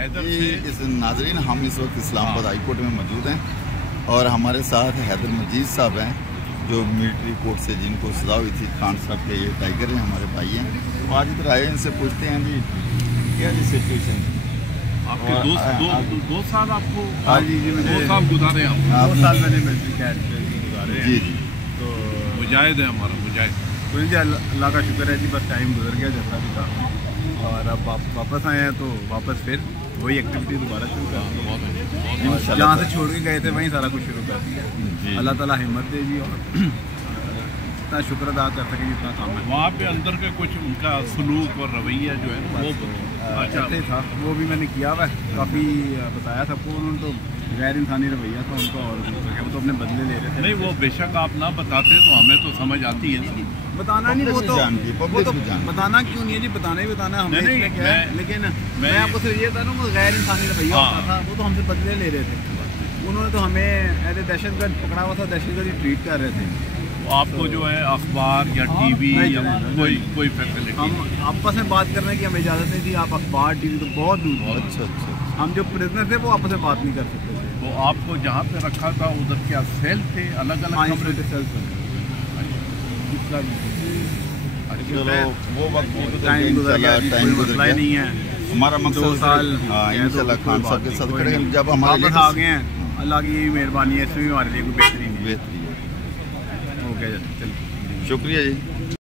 اس ناظرین ہم اس وقت اسلام آباد ہائی کورٹ میں موجود ہیں اور ہمارے ساتھ حیدر مجید صاحب ہیں جو ملٹری کورٹ سے جن کو سزا ہوئی تھی خان صاحب کے یہ ٹائیگر ہیں ہمارے بھائی ہیں. تو آج ادھر آئے ان سے پوچھتے ہیں جی کیا جی سچویشن آپ کے دو سال آپ کو جی 2 سال گزارے ہیں 2 سال میں نے ملٹری قید گزارے جی جی تو مجاہد ہے ہمارا مجاہد. کوئی جی اللہ کا شکر ہے جی بس ٹائم گزر گیا جیسا بھی تھا اور اب واپس آئے ہیں تو واپس پھر وہی ایکٹیویٹی دوبارہ شروع کر دی ہے. جہاں سے چھوڑ کے گئے تھے وہیں سارا کچھ شروع کر دیا. اللہ تعالیٰ ہمت دے جی اور اتنا شکر ادا کر سکیں جتنا کام ہے. وہاں پہ اندر کے کچھ ان کا سلوک اور رویہ جو ہے وہ اچھا تھا وہ بھی میں نے کیا ہوا ہے کافی بتایا سب کو. انہوں نے تو غیر انسانی رویہ تھا ان کا اور وہ تو اپنے بدلے لے رہے تھے. نہیں وہ بے شک آپ نہ بتاتے تو ہمیں تو سمجھ آتی ہے. بتانا نہیں وہ تو بتانا کیوں نہیں ہے جی بتانا ہی بتانا ہمیں کیا ہے. لیکن میں آپ کو صرف یہ بتا رہا ہوں وہ غیر انسانی رویہ ہوتا تھا وہ تو ہم سے بدلے لے رہے تھے. انہوں نے تو ہمیں ایز اے دہشت گرد پکڑا ہوا تھا دہشت گردی ٹریٹ کر رہے تھے. آپ کو جو ہے اخبار یا ٹی وی یا کوئی فیسلٹی ہم آپس میں بات کرنے کی ہمیں اجازت نہیں تھی. آپ اخبار ٹی وی تو بہت دور. اچھا اچھا ہم جو پرزنر تھے وہ آپس میں بات نہیں کر سکتے تھے. تو آپ کو جہاں پہ رکھا تھا ادھر کیا سیل تھے الگ الگ کمرے تھے؟ چلو وہ وقت ٹائم گزر گیا کوئی مسئلہ ہی نہیں ہے. ہمارا 2 مقصد سال انشاءاللہ خان صاحب کے ساتھ کھڑے ہیں جب ہمارے واپس آ گئے ہیں. اللہ کی یہی مہربانی ہے اس میں ہمارے لیے کوئی بہترین بہترین ہو گیا. چلیے شکریہ جی.